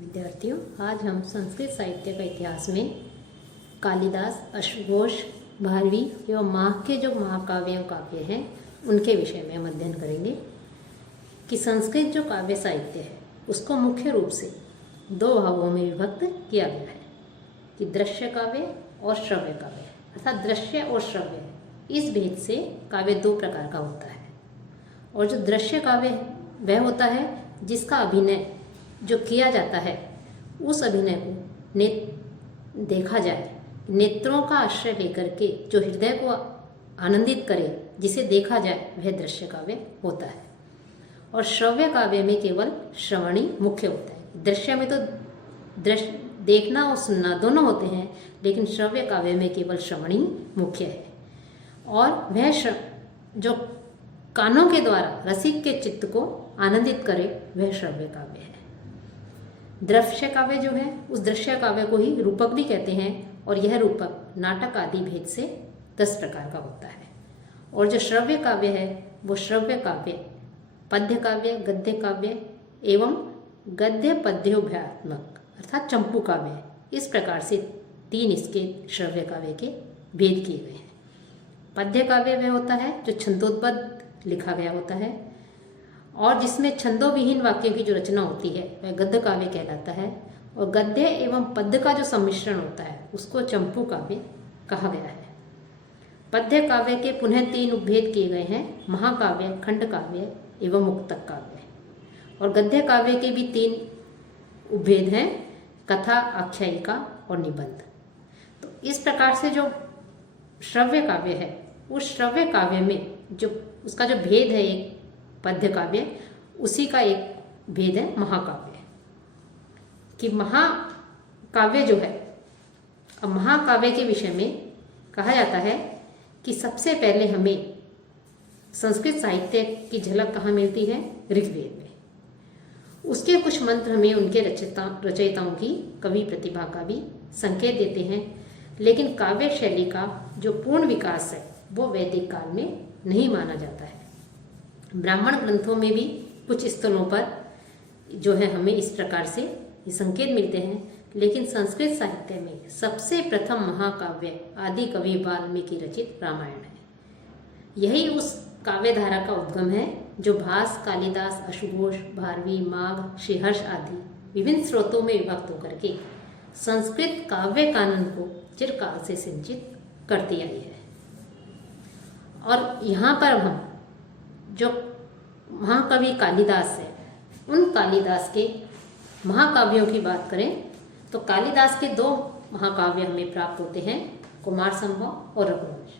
विद्यार्थियों, आज हम संस्कृत साहित्य का इतिहास में कालिदास, अश्वघोष, भारवी एवं माह के जो काव्य हैं उनके विषय में हम अध्ययन करेंगे कि संस्कृत जो काव्य साहित्य है उसको मुख्य रूप से दो भागों में विभक्त किया गया है कि दृश्य काव्य और श्रव्य काव्य, अर्थात दृश्य और श्रव्य। इस भेद से काव्य दो प्रकार का होता है। और जो दृश्य काव्य वह होता है जिसका अभिनय जो किया जाता है, उस अभिनय को देखा जाए, नेत्रों का आश्रय लेकर के जो हृदय को आनंदित करे, जिसे देखा जाए, वह दृश्य काव्य होता है। और श्रव्य काव्य में केवल श्रवणी मुख्य होता है। दृश्य में तो दृश्य देखना और सुनना दोनों होते हैं, लेकिन श्रव्य काव्य में केवल श्रवणी मुख्य है। और वह जो कानों के द्वारा रसिक के चित्त को आनंदित करे, वह श्रव्य काव्य है। दृश्य काव्य जो है, उस दृश्य काव्य को ही रूपक भी कहते हैं, और यह रूपक नाटक आदि भेद से 10 प्रकार का होता है। और जो श्रव्य काव्य है वो श्रव्य काव्य पद्य काव्य, गद्य काव्य एवं गद्य पद्योभयात्मक अर्थात चंपू काव्य, इस प्रकार से 3 इसके श्रव्य काव्य के भेद किए गए हैं। पद्य काव्य वह होता है जो छंदोबद्ध लिखा गया होता है और जिसमें छंदोविहीन वाक्यों की जो रचना होती है वह गद्य काव्य कहलाता है। और गद्य एवं पद्य का जो सम्मिश्रण होता है उसको चंपू काव्य कहा गया है। पद्य काव्य के पुनः 3 उपभेद किए गए हैं, महाकाव्य, खंड काव्य एवं मुक्तक काव्य। और गद्य काव्य के भी 3 उपभेद हैं, कथा, आख्यायिका और निबंध। तो इस प्रकार से जो श्रव्य काव्य है, उस श्रव्य काव्य में जो उसका जो भेद है एक पद्य काव्य, उसी का एक भेद है महाकाव्य। कि महाकाव्य जो है, अब महाकाव्य के विषय में कहा जाता है कि सबसे पहले हमें संस्कृत साहित्य की झलक कहाँ मिलती है? ऋग्वेद में। उसके कुछ मंत्र हमें उनके रचयिताओं की कवि प्रतिभा का भी संकेत देते हैं, लेकिन काव्य शैली का जो पूर्ण विकास है वो वैदिक काल में नहीं माना जाता है। ब्राह्मण ग्रंथों में भी कुछ स्थलों पर जो है हमें इस प्रकार से ये संकेत मिलते हैं, लेकिन संस्कृत साहित्य में सबसे प्रथम महाकाव्य आदि कवि वाल्मीकि रचित रामायण है। यही उस काव्य धारा का उद्गम है जो भास, कालिदास, अश्वघोष, भारवी, माघ, श्रीहर्ष आदि विभिन्न स्रोतों में विभक्त होकर के संस्कृत काव्य कानन को चिरकाल से सिंचित करती आई है। और यहाँ पर हम जो महाकवि कालिदास है, उन कालिदास के महाकाव्यों की बात करें तो कालिदास के 2 महाकाव्य हमें प्राप्त होते हैं, कुमार संभव और रघुवंश।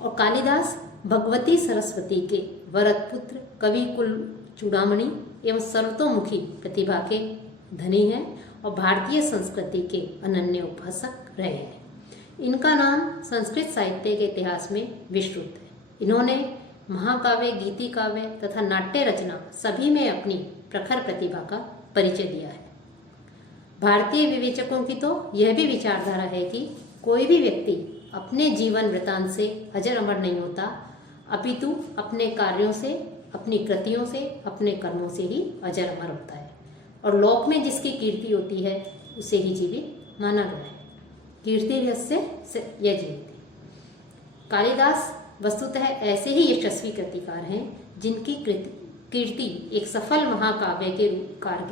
और कालिदास भगवती सरस्वती के वरद पुत्र, कवि कुल चूड़ामणि एवं सर्वतोमुखी प्रतिभा के धनी हैं और भारतीय संस्कृति के अनन्य उपासक रहे हैं। इनका नाम संस्कृत साहित्य के इतिहास में विश्रुत है। इन्होंने महाकाव्य, गीति काव्य तथा नाट्य रचना सभी में अपनी प्रखर प्रतिभा का परिचय दिया है। भारतीय विवेचकों की तो यह भी विचारधारा है कि कोई भी व्यक्ति अपने जीवन वृतांत से अजर अमर नहीं होता, अपितु अपने कार्यों से, अपनी कृतियों से, अपने कर्मों से ही अजर अमर होता है। और लोक में जिसकी कीर्ति होती है उसे ही जीवित माना गया है। कीर्ति यस्य यजयति। कालिदास वस्तुतः ऐसे ही यशस्वी कृतिकार हैं जिनकी कीर्ति एक सफल महाकाव्य के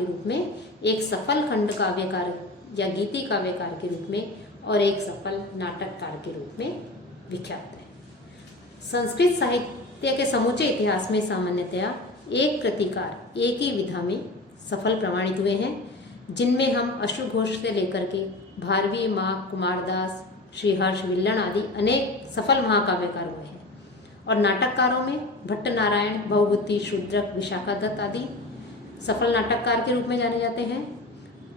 रूप में, एक सफल खंड काव्यकार या गीति काव्यकार के रूप में और एक सफल नाटककार के रूप में विख्यात है। संस्कृत साहित्य के समूचे इतिहास में सामान्यतया एक कृतिकार एक ही विधा में सफल प्रमाणित हुए हैं, जिनमें हम अश्वघोष से लेकर के भारवी, माघ, कुमारदास, श्रीहर्ष, विल्लन आदि अनेक सफल महाकाव्यकार हुए हैं। और नाटककारों में भट्ट नारायण, भवभूति, शूद्रक, विशाखादत्त आदि सफल नाटककार के रूप में जाने जाते हैं।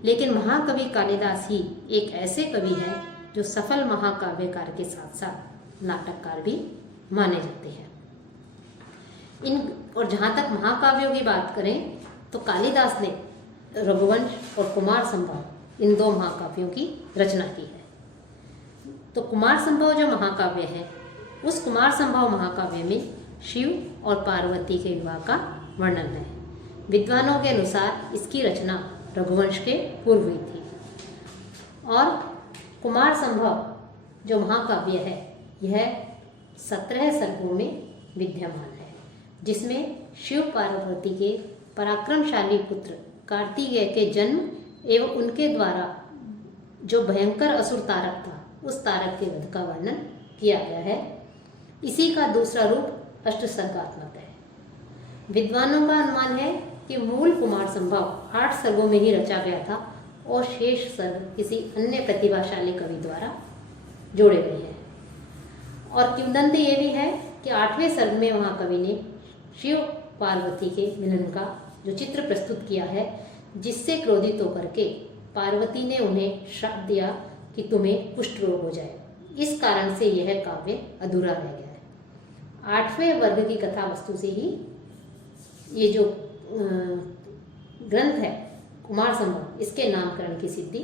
लेकिन महाकवि कालिदास ही एक ऐसे कवि हैं जो सफल महाकाव्यकार के साथ साथ नाटककार भी माने जाते हैं। और जहाँ तक महाकाव्यों की बात करें तो कालिदास ने रघुवंश और कुमार संभव इन 2 महाकाव्यों की रचना की है। तो कुमार संभव जो महाकाव्य है, उस कुमार संभव महाकाव्य में शिव और पार्वती के विवाह का वर्णन है। विद्वानों के अनुसार इसकी रचना रघुवंश के पूर्व हुई थी। और कुमार संभव जो महाकाव्य है यह 17 सर्गों में विद्यमान है, जिसमें शिव पार्वती के पराक्रमशाली पुत्र कार्तिकेय के जन्म एवं उनके द्वारा जो भयंकर असुर तारक था उस तारक के वध का वर्णन किया गया है। इसी का दूसरा रूप अष्टसर्गात्मक है। विद्वानों का अनुमान है कि मूल कुमार संभव 8 सर्गों में ही रचा गया था और शेष सर्ग किसी अन्य प्रतिभाशाली कवि द्वारा जोड़े गए हैं। और किंवदंती ये भी है कि 8वें सर्ग में महाकवि ने शिव पार्वती के मिलन का जो चित्र प्रस्तुत किया है, जिससे क्रोधित होकर के पार्वती ने उन्हें श्राप दिया कि तुम्हें कुष्ठ रोग हो जाए। इस कारण से यह काव्य अधूरा रह गया है। 8वें वर्ग की कथा वस्तु से ही ये जो ग्रंथ है कुमार संभव, इसके नामकरण की सिद्धि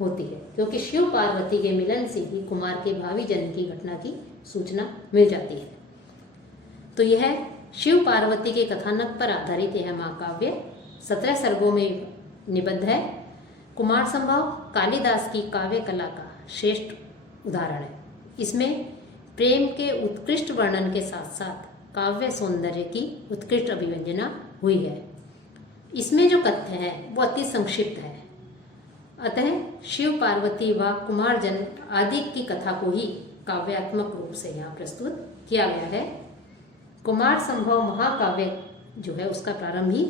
होती है, क्योंकि शिव पार्वती के मिलन से ही कुमार के भावी जन्म की घटना की सूचना मिल जाती है। तो यह शिव पार्वती के कथानक पर आधारित यह महाकाव्य 17 सर्गों में निबद्ध है। कुमार संभव कालिदास की काव्य कला का श्रेष्ठ उदाहरण है। इसमें प्रेम के उत्कृष्ट वर्णन के साथ साथ काव्य सौंदर्य की उत्कृष्ट अभिव्यंजना हुई है। इसमें जो कथ्य है वो अति संक्षिप्त है। अतः शिव पार्वती व कुमार जन्म आदि की कथा को ही काव्यात्मक रूप से यहाँ प्रस्तुत किया गया है। कुमार संभव महाकाव्य जो है उसका प्रारंभ ही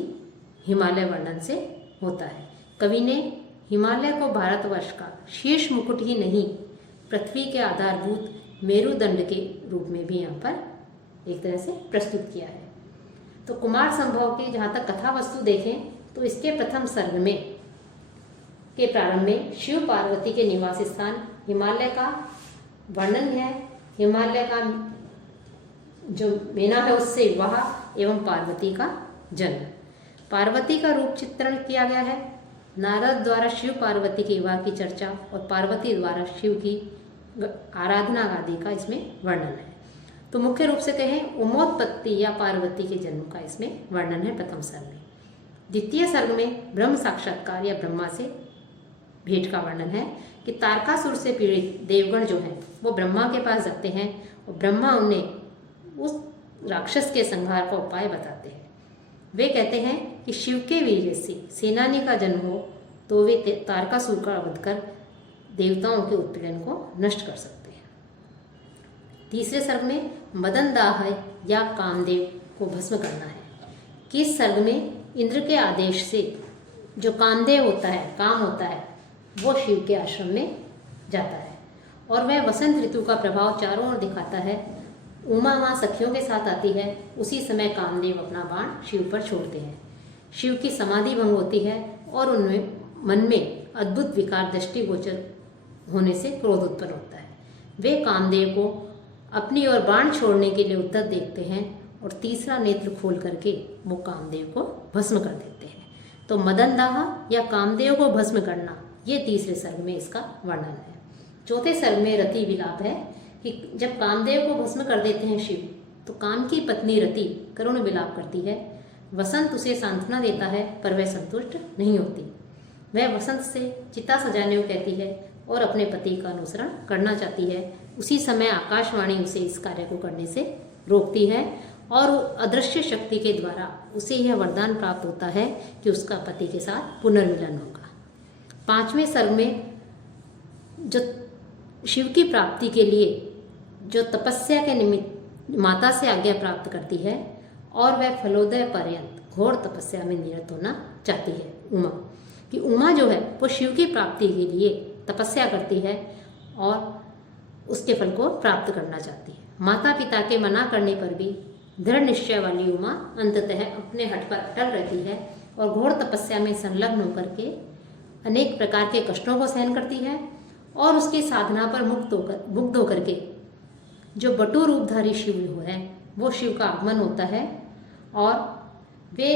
हिमालय वर्णन से होता है। कवि ने हिमालय को भारतवर्ष का शीर्ष मुकुट ही नहीं, पृथ्वी के आधारभूत मेरुदंड के रूप में भी यहाँ पर एक तरह से प्रस्तुत किया है। तो कुमार संभव की जहाँ तक कथा वस्तु देखें तो इसके प्रथम सर्ग में के प्रारंभ में शिव पार्वती के निवास स्थान हिमालय का वर्णन है। हिमालय का जो मेना है उससे विवाह एवं पार्वती का जन्म, पार्वती का रूप चित्रण किया गया है। नारद द्वारा शिव पार्वती के विवाह की चर्चा और पार्वती द्वारा शिव की आराधना आदि का इसमें वर्णन है। तो मुख्य रूप से कहें उमोत्पत्ति या पार्वती के जन्म का इसमें वर्णन है प्रथम सर्ग में। द्वितीय सर्ग में ब्रह्म साक्षात्कार या ब्रह्मा से भेंट का वर्णन है कि तारकासुर से पीड़ित देवगण जो हैं वो ब्रह्मा के पास जाते हैं और ब्रह्मा उन्हें उस राक्षस के संहार का उपाय बताते हैं। वे कहते हैं कि शिव के वीर्य से सेनानी का जन्म हो तो वे तारकासुर का वध कर देवताओं के उत्पीड़न को नष्ट कर सकते हैं। तीसरे सर्ग में मदन दाह या कामदेव को भस्म करना है कि इस सर्ग में इंद्र के आदेश से जो कामदेव होता है, काम होता है, वो शिव के आश्रम में जाता है और वह वसंत ऋतु का प्रभाव चारों ओर दिखाता है। उमा माँ सखियों के साथ आती है। उसी समय कामदेव अपना बाण शिव पर छोड़ते हैं। शिव की समाधि भंग होती है और उनमें मन में अद्भुत विकार दृष्टिगोचर होने से क्रोध उत्पन्न होता है। वे कामदेव को अपनी ओर बाण छोड़ने के लिए उद्धत देखते हैं और तीसरा नेत्र खोल करके वो कामदेव को भस्म कर देते हैं। तो मदन दाह या कामदेव को भस्म करना ये तीसरे सर्ग में इसका वर्णन है। चौथे सर्ग में रति विलाप है कि जब कामदेव को भस्म कर देते हैं शिव तो काम की पत्नी रति करुण विलाप करती है। वसंत उसे सांत्वना देता है पर वह संतुष्ट नहीं होती। वह वसंत से चिता सजाने को कहती है और अपने पति का अनुसरण करना चाहती है। उसी समय आकाशवाणी उसे इस कार्य को करने से रोकती है और अदृश्य शक्ति के द्वारा उसे यह वरदान प्राप्त होता है कि उसका पति के साथ पुनर्मिलन होगा। पांचवें सर्ग में जो शिव की प्राप्ति के लिए जो तपस्या के निमित्त माता से आज्ञा प्राप्त करती है और वह फलोदय पर्यंत घोर तपस्या में निरत होना चाहती है उमा, कि उमा जो है वो शिव की प्राप्ति के लिए तपस्या करती है और उसके फल को प्राप्त करना चाहती है। माता पिता के मना करने पर भी दृढ़ निश्चय वाली उमा अंततः अपने हठ पर अटल रहती है और घोर तपस्या में संलग्न होकर के अनेक प्रकार के कष्टों को सहन करती है और उसकी साधना पर मुग्ध होकर के जो बटु रूपधारी शिव है वो शिव का आगमन होता है और वे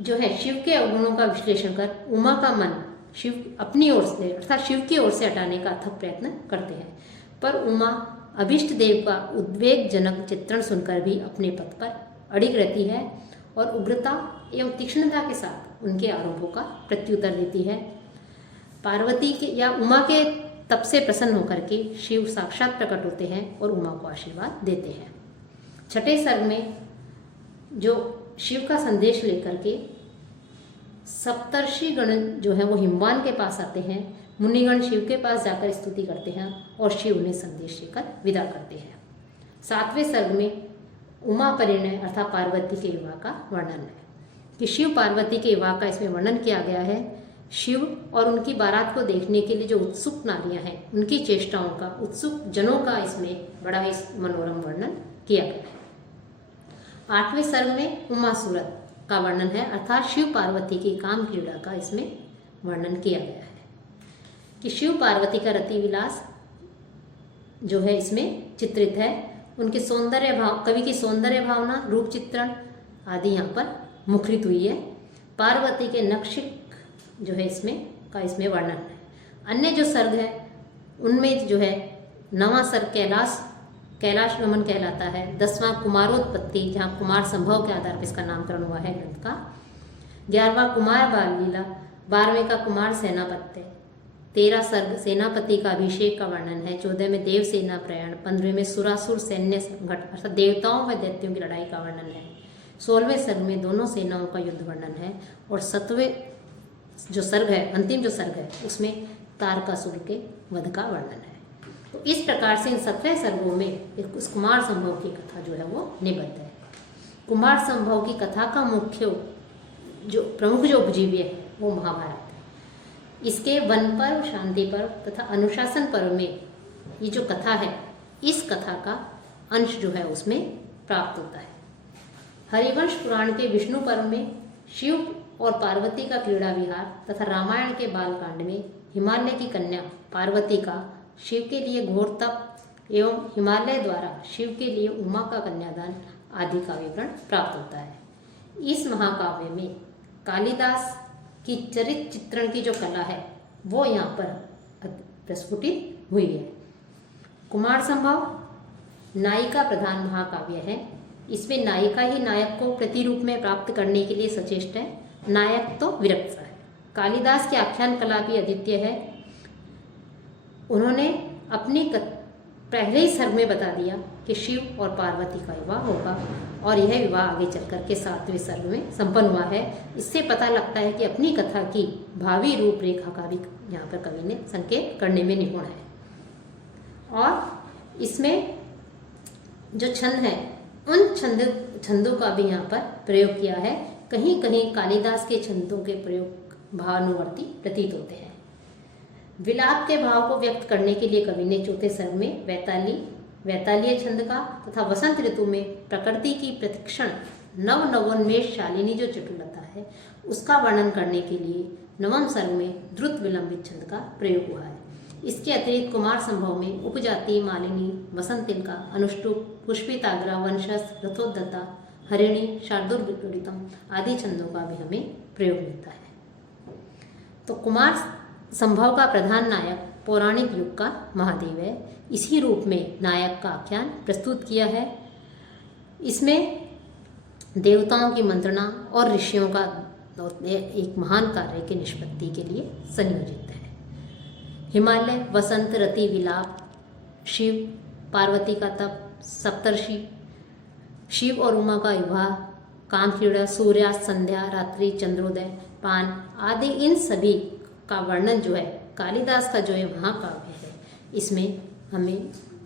जो है शिव के अवगुणों का विश्लेषण कर उमा का मन शिव अपनी ओर से अर्थात शिव की ओर से हटाने का अथक प्रयत्न करते हैं। पर उमा अभिष्ट देव का उद्वेगजनक चित्रण सुनकर भी अपने पथ पर अड़िग रहती है और उग्रता एवं तीक्ष्णता के साथ उनके आरोपों का प्रत्युत्तर देती है। पार्वती के या उमा के तप से प्रसन्न होकर के शिव साक्षात प्रकट होते हैं और उमा को आशीर्वाद देते हैं। छठे सर्ग में जो शिव का संदेश लेकर के सप्तर्षि गण जो है वो हिमवान के पास आते हैं। मुनिगण शिव के पास जाकर स्तुति करते हैं और शिव उन्हें संदेश लेकर विदा करते हैं। सातवें सर्ग में उमा परिणय अर्थात पार्वती के विवाह का वर्णन है कि शिव पार्वती के विवाह का इसमें वर्णन किया गया है। शिव और उनकी बारात को देखने के लिए जो उत्सुक नारियां हैं उनकी चेष्टाओं का, उत्सुक जनों का इसमें बड़ा ही मनोरम वर्णन किया गया है। आठवें सर्ग में उमा सूरत का वर्णन है अर्थात शिव पार्वती की काम क्रीड़ा का इसमें वर्णन किया गया है कि शिव पार्वती का रति विलास जो है इसमें चित्रित है। उनके सौंदर्य भाव, कवि की सौंदर्य भावना, रूप चित्रण आदि यहाँ पर मुखरित हुई है। पार्वती के नक्षिक जो है इसमें वर्णन है। अन्य जो सर्ग है उनमें जो है नवां सर्ग कैलाश नमन कहलाता है। 10वां कुमारोत्पत्ति, जहाँ कुमार संभव के आधार पर इसका नामकरण हुआ है ग्रंथ का। 11वां कुमार बाल लीला, 12वें का कुमार सेनापत्य, 13 सर्ग सेनापति का अभिषेक का वर्णन है। 14 में देव सेना प्रयाण, 15 में सुरासुर सैन्य संघट अर्थात देवताओं व दैत्यों की लड़ाई का वर्णन है। 16वें सर्ग में दोनों सेनाओं का युद्ध वर्णन है और 7वें जो सर्ग है, अंतिम जो सर्ग है, उसमें तारकासुर के वध का वर्णन है। तो इस प्रकार से इन 17 सर्गों में इस कुमार संभव की कथा जो है वो निबद्ध है। कुमार संभव की कथा का मुख्य जो प्रमुख जो उपजीव्य है वो महाभारत है। इसके वन पर्व, शांति पर्व तथा अनुशासन पर्व में ये जो कथा है, इस कथा का अंश जो है उसमें प्राप्त होता है। हरिवंश पुराण के विष्णु पर्व में शिव और पार्वती का क्रीड़ा विहार तथा रामायण के बालकांड में हिमालय की कन्या पार्वती का शिव के लिए घोर तप एवं हिमालय द्वारा शिव के लिए उमा का कन्यादान आदि का विवरण प्राप्त होता है। इस महाकाव्य में कालिदास की चरित्र चित्रण की जो कला है वो यहाँ पर प्रस्फुटित हुई है। कुमार संभव नायिका प्रधान महाकाव्य है। इसमें नायिका ही नायक को प्रतिरूप में प्राप्त करने के लिए सचेष्ट है, नायक तो विरक्त है। कालिदास की आख्यान कला भी अद्वितीय है। उन्होंने अपनी पहले ही सर्ग में बता दिया कि शिव और पार्वती का विवाह होगा और यह विवाह आगे चल करके 7वें सर्ग में संपन्न हुआ है। इससे पता लगता है कि अपनी कथा की भावी रूपरेखा का भी यहाँ पर कवि ने संकेत करने में निपुण है। और इसमें जो छंद है उन छंदों का भी यहाँ पर प्रयोग किया है। कहीं कहीं कालिदास के छंदों के प्रयोग भावानुवर्ती प्रतीत होते हैं। विलाप के भाव को व्यक्त करने के लिए कवि ने 4थे सर्ग में वैतालीय छंद का तथा वसंत ऋतु में प्रकृति की प्रतिक्षण नवोन्मेष शालिनी जो चटुलता है उसका वर्णन करने के लिए 9वें सर्ग में द्रुत विलंबित छंद का प्रयोग हुआ है। इसके अतिरिक्त कुमार संभव में उपजाति, मालिनी, वसंतिका, अनुष्टुप, पुष्पिताग्रा, वंशस, रथोद्धता, हरिणी, शार्दुलविपरीतम आदि छंदों का भी हमें प्रयोग मिलता है। तो कुमार संभव का प्रधान नायक पौराणिक युग का महादेव है। इसी रूप में नायक का आख्यान प्रस्तुत किया है। इसमें देवताओं की मंत्रणा और ऋषियों का एक महान कार्य की निष्पत्ति के लिए संयोजित है। हिमालय, वसंत, रति, विलाप, शिव, पार्वती का तप, सप्तर्षि, शिव और उमा का विवाह, कामक्रीड़ा, सूर्यास्त, संध्या, रात्रि, चंद्रोदय, पान आदि इन सभी का वर्णन जो है कालिदास का जो है महाकाव्य है इसमें हमें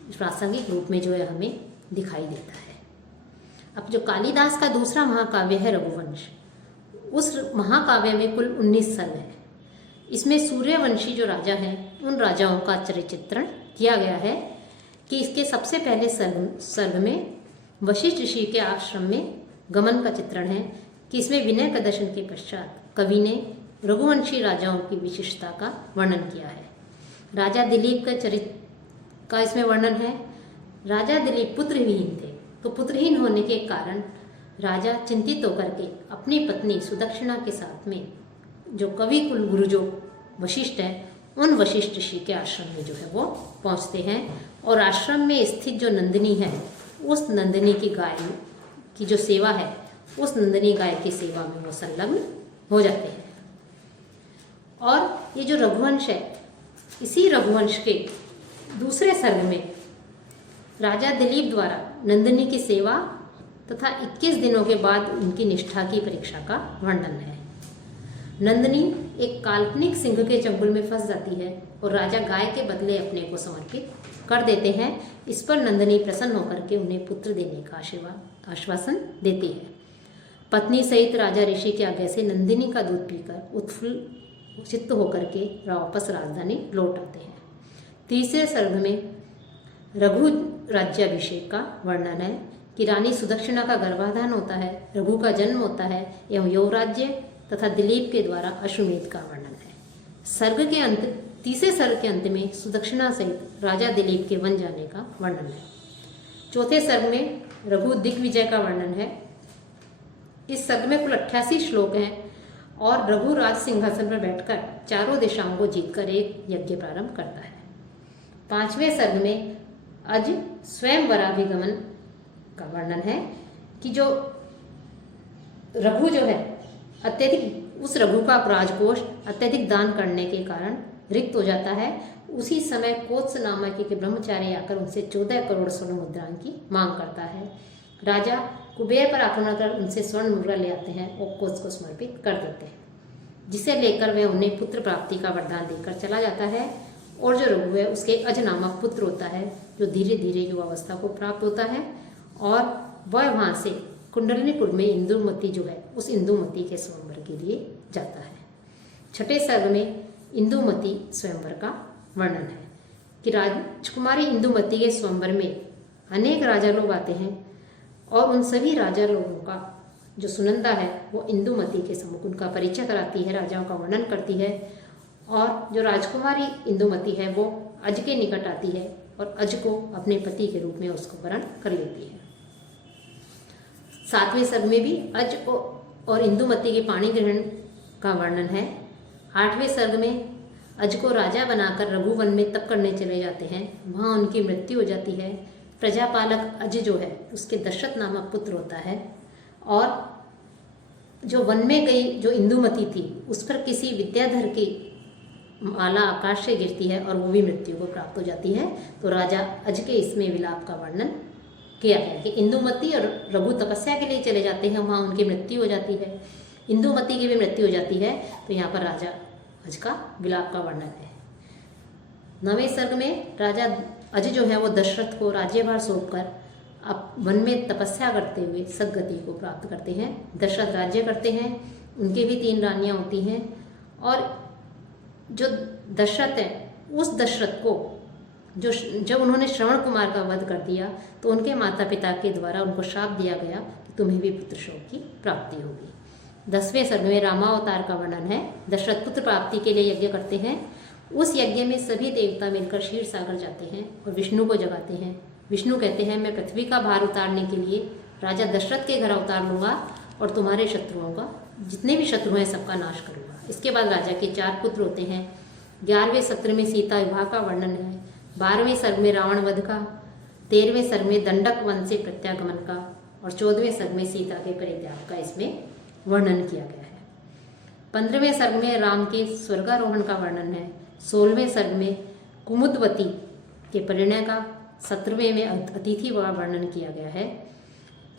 प्रासंगिक रूप में जो है हमें दिखाई देता है। अब जो कालिदास का दूसरा महाकाव्य है रघुवंश, उस महाकाव्य में कुल 19 सर्ग है। इसमें सूर्यवंशी जो राजा हैं उन राजाओं का चरित्र चित्रण किया गया है कि इसके सबसे पहले सर्ग में वशिष्ठ ऋषि के आश्रम में गमन का चित्रण है कि इसमें विनय प्रदर्शन के पश्चात कवि ने रघुवंशी राजाओं की विशिष्टता का वर्णन किया है। राजा दिलीप का चरित्र का इसमें वर्णन है। राजा दिलीप पुत्रविहीन थे, तो पुत्रहीन होने के कारण राजा चिंतित होकर के अपनी पत्नी सुदक्षिणा के साथ में जो कवि कुल गुरु जो वशिष्ठ है उन वशिष्ठ ऋषि के आश्रम में जो है वो पहुंचते हैं और आश्रम में स्थित जो नंदिनी है उस नंदिनी की गाय की जो सेवा है उस नंदिनी गाय की सेवा में वो संलग्न हो जाते हैं। और ये जो रघुवंश है, इसी रघुवंश के दूसरे सर्ग में राजा दिलीप द्वारा नंदिनी की सेवा तथा 21 दिनों के बाद उनकी निष्ठा की परीक्षा का वर्णन है। नंदिनी एक काल्पनिक सिंह के चंगुल में फंस जाती है और राजा गाय के बदले अपने को समर्पित कर देते हैं। इस पर नंदिनी प्रसन्न होकर के उन्हें पुत्र देने का आश्वासन देती है। पत्नी सहित राजा ऋषि की आज्ञा से नंदिनी का दूध पीकर उत्फुल्ल चित्त होकर के वापस राजधानी लौट आते हैं। तीसरे सर्ग में रघु राज्याभिषेक का वर्णन है कि रानी सुदक्षिणा का गर्भाधान होता है, रघु का जन्म होता है एवं युवराज्य तथा दिलीप के द्वारा अश्वमेध का वर्णन है। सर्ग के अंत, तीसरे सर्ग के अंत में सुदक्षिणा सहित राजा दिलीप के वन जाने का वर्णन है। चौथे सर्ग में रघु दिग्विजय का वर्णन है। इस सर्ग में कुल 88 श्लोक हैं और रघु राज सिंहासन पर बैठकर चारों दिशाओं को जीतकर एक यज्ञ प्रारंभ करता है। पांचवें सर्ग में अज स्वयं वराभिगमन का वर्णन है कि जो रघु जो है अत्यधिक, उस रघु का राजकोष अत्यधिक दान करने के कारण रिक्त हो जाता है। उसी समय कोत्स नामक एक ब्रह्मचारी आकर उनसे 14 करोड़ स्वर्ण मुद्राओं की मांग करता है। राजा कुबेर पर आक्रमण कर उनसे स्वर्ण मुद्रा ले आते हैं और कोत्स को समर्पित कर देते हैं, जिसे लेकर वह उन्हें पुत्र प्राप्ति का वरदान देकर चला जाता है। और जो रघु है उसके अज नामक पुत्र होता है जो धीरे धीरे युवावस्था को प्राप्त होता है और वह वहाँ से कुंडलिनीपुर में इंदुमती जो है उस इंदुमती के स्वयंवर के लिए जाता है। छठे सर्ग में इंदुमती स्वयंवर का वर्णन है कि राजकुमारी इंदुमती के स्वयंवर में अनेक राजा लोग आते हैं और उन सभी राजा लोगों का जो सुनंदा है वो इंदुमती के सम्मुख उनका परिचय कराती है, राजाओं का वर्णन करती है। और जो राजकुमारी इंदुमती है वो अज के निकट आती है और अज को अपने पति के रूप में उसको वरण कर लेती है। सातवें सर्ग में भी अज और इंदुमती के पाणी ग्रहण का वर्णन है। आठवें सर्ग में अज को राजा बनाकर रघुवन में तप करने चले जाते हैं, वहाँ उनकी मृत्यु हो जाती है। प्रजापालक अज जो है उसके दशरथ नामक पुत्र होता है और जो वन में गई जो इंदुमती थी उस पर किसी विद्याधर की माला आकाश से गिरती है और वो भी मृत्यु को प्राप्त हो जाती है। तो राजा अज के इसमें विलाप का वर्णन किया गया कि इंदुमती और रघु तपस्या के लिए चले जाते हैं, वहाँ उनकी मृत्यु हो जाती है, इंदुमती की भी मृत्यु हो जाती है। तो यहाँ पर राजा अज का विलाप का वर्णन है। नवें सर्ग में राजा अज जो है वो दशरथ को राज्यभार सौंपकर अब वन में तपस्या करते हुए सद्गति को प्राप्त करते हैं। दशरथ राज्य करते हैं, उनके भी 3 रानियाँ होती हैं और जो दशरथ है उस दशरथ को जब उन्होंने श्रवण कुमार का वध कर दिया तो उनके माता पिता के द्वारा उनको श्राप दिया गया कि तुम्हें भी पुत्र शोक की प्राप्ति होगी। 10वें सर्ग में रामावतार का वर्णन है। दशरथ पुत्र प्राप्ति के लिए यज्ञ करते हैं। उस यज्ञ में सभी देवता मिलकर क्षीर सागर जाते हैं और विष्णु को जगाते हैं। विष्णु कहते हैं मैं पृथ्वी का भार उतारने के लिए राजा दशरथ के घर अवतार लूँगा और तुम्हारे शत्रुओं का, जितने भी शत्रु हैं सबका नाश करूँगा। इसके बाद राजा के 4 पुत्र होते हैं। 11वें सत्र में सीता विवाह का वर्णन है। 12वें सर्ग में रावण वध का, 13वें सर्ग में दंडक वन से प्रत्यागमन का और 14वें सर्ग में सीता के परित्याग का इसमें वर्णन किया गया है। 15वें सर्ग में राम के स्वर्गारोहण का वर्णन है। 16वें सर्ग में कुमुदवती के परिणय का, 17वें में अतिथि का वर्णन किया गया है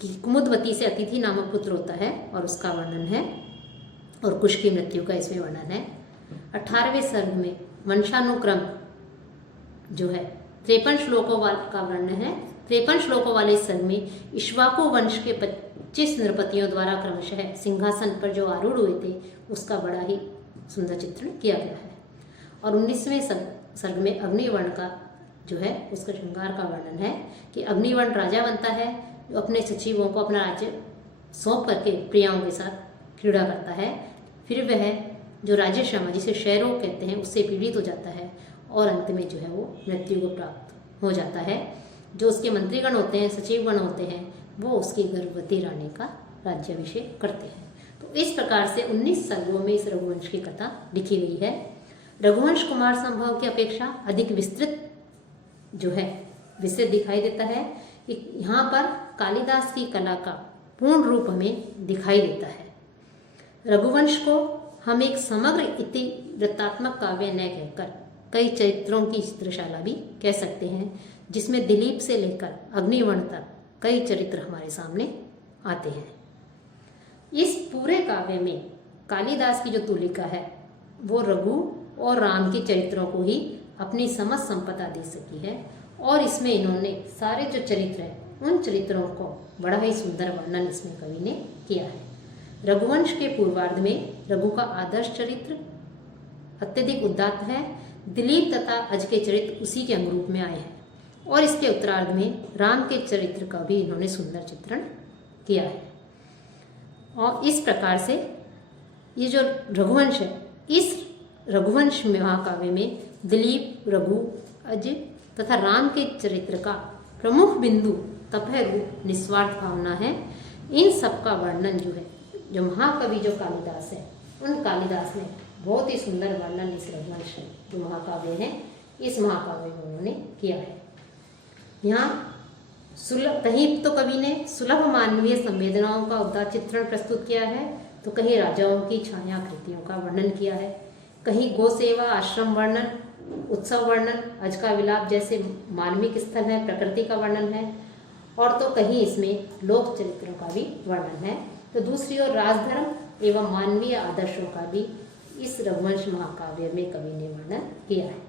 कि कुमुदवती से अतिथि नामक पुत्र होता है और उसका वर्णन है और कुश की मृत्यु का इसमें वर्णन है। 18वें सर्ग में वंशानुक्रम जो है 53 श्लोकों का वर्णन है। 53 श्लोकों वाले इस सर्ग में इक्ष्वाकु वंश के 25 नृपतियों द्वारा क्रमशः सिंहासन पर जो आरूढ़ हुए थे उसका बड़ा ही सुंदर चित्रण किया गया है। और 19वें सर्ग में अग्निवर्ण का जो है उसका श्रृंगार का वर्णन है कि अग्निवर्ण राजा बनता है जो अपने सचिवों को अपना राज्य सौंप करके प्रियाओं के साथ क्रीड़ा करता है। फिर वह जो राज्य श्रम जिसे क्षयरोग कहते हैं उससे पीड़ित हो जाता है और अंत में जो है वो मृत्यु को प्राप्त हो जाता है। जो उसके मंत्रीगण होते हैं, सचिवगण होते हैं, वो उसकी गर्भवती रानी का राज्याभिषेक करते हैं। तो इस प्रकार से 19 सर्गों में इस रघुवंश की कथा लिखी गई है। रघुवंश कुमार संभव की अपेक्षा अधिक विस्तृत जो है विस्तृत दिखाई देता है कि यहाँ पर कालिदास की कला का पूर्ण रूप हमें दिखाई देता है। रघुवंश को हम एक समग्र इतिवृत्तात्मक काव्य न कहकर कई चरित्रों की चित्रशाला भी कह सकते हैं, जिसमें दिलीप से लेकर अग्निवर्ण तक कई चरित्र हमारे सामने आते हैं। इस पूरे काव्य में कालिदास की जो तुलिका है वो रघु और राम के चरित्रों को ही अपनी समस्त संपदा दे सकी है, और इसमें इन्होंने सारे जो चरित्र हैं उन चरित्रों को बड़ा ही सुंदर वर्णन इसमें कवि ने किया है। रघुवंश के पूर्वार्ध में रघु का आदर्श चरित्र अत्यधिक उदात्त है, दिलीप तथा अज के चरित्र उसी के अनुरूप में आए हैं, और इसके उत्तरार्ध में राम के चरित्र का भी इन्होंने सुंदर चित्रण किया है। और इस प्रकार से ये जो रघुवंश है, इस रघुवंश महाकाव्य में दिलीप, रघु, अज तथा राम के चरित्र का प्रमुख बिंदु तपह रूप निस्वार्थ भावना है। इन सब का वर्णन जो है, जो महाकवि जो कालिदास है, उन कालिदास ने बहुत ही सुंदर वर्णन इस रघुवंश जो महाकाव्य है, इस महाकाव्य में उन्होंने किया है। यहाँ सुलभ, कहीं तो कवि ने सुलभ मानवीय संवेदनाओं का उदात्त चित्रण प्रस्तुत किया है, तो कहीं राजाओं की छाया कृतियों का वर्णन किया है, कहीं गो सेवा, आश्रम वर्णन, उत्सव वर्णन, अज का विलाप जैसे मार्मिक स्थल है, प्रकृति का वर्णन है, और तो कहीं इसमें लोक चरित्रों का भी वर्णन है। तो दूसरी ओर राजधर्म एवं मानवीय आदर्शों का भी इस रघुवंश महाकाव्य में कवि ने वर्णन किया है।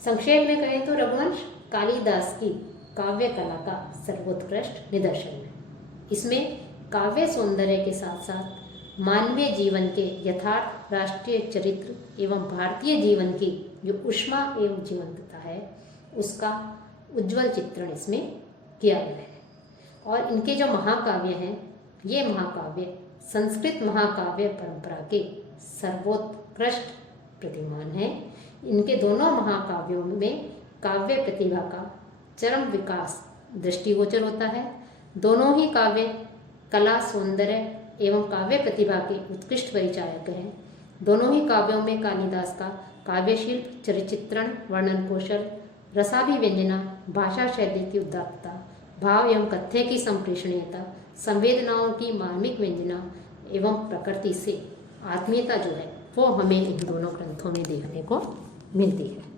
संक्षेप में कहें तो रघुवंश कालिदास की काव्य कला का सर्वोत्कृष्ट निदर्शन है। इसमें काव्य सौंदर्य के साथ साथ मानवीय जीवन के यथार्थ, राष्ट्रीय चरित्र एवं भारतीय जीवन की जो ऊष्मा एवं जीवंतता है उसका उज्जवल चित्रण इसमें किया गया है। और इनके जो महाकाव्य हैं, ये महाकाव्य संस्कृत महाकाव्य परंपरा के सर्वोत्कृष्ट प्रतिमान हैं। इनके दोनों महाकाव्यों में काव्य प्रतिभा का चरम विकास दृष्टिगोचर होता है। दोनों ही काव्य कला, सौंदर्य एवं काव्य प्रतिभा के उत्कृष्ट परिचायक हैं। दोनों ही काव्यों में कालिदास का काव्य शिल्प, चरिचित्रण, वर्णन कौशल, रसाभिव्यंजना, भाषा शैली की उदात्तता, भाव एवं कथ्य की संप्रेषणीयता, संवेदनाओं की मार्मिक व्यंजना एवं प्रकृति से आत्मीयता जो है वो हमें इन दोनों ग्रंथों में देखने को मिलती है।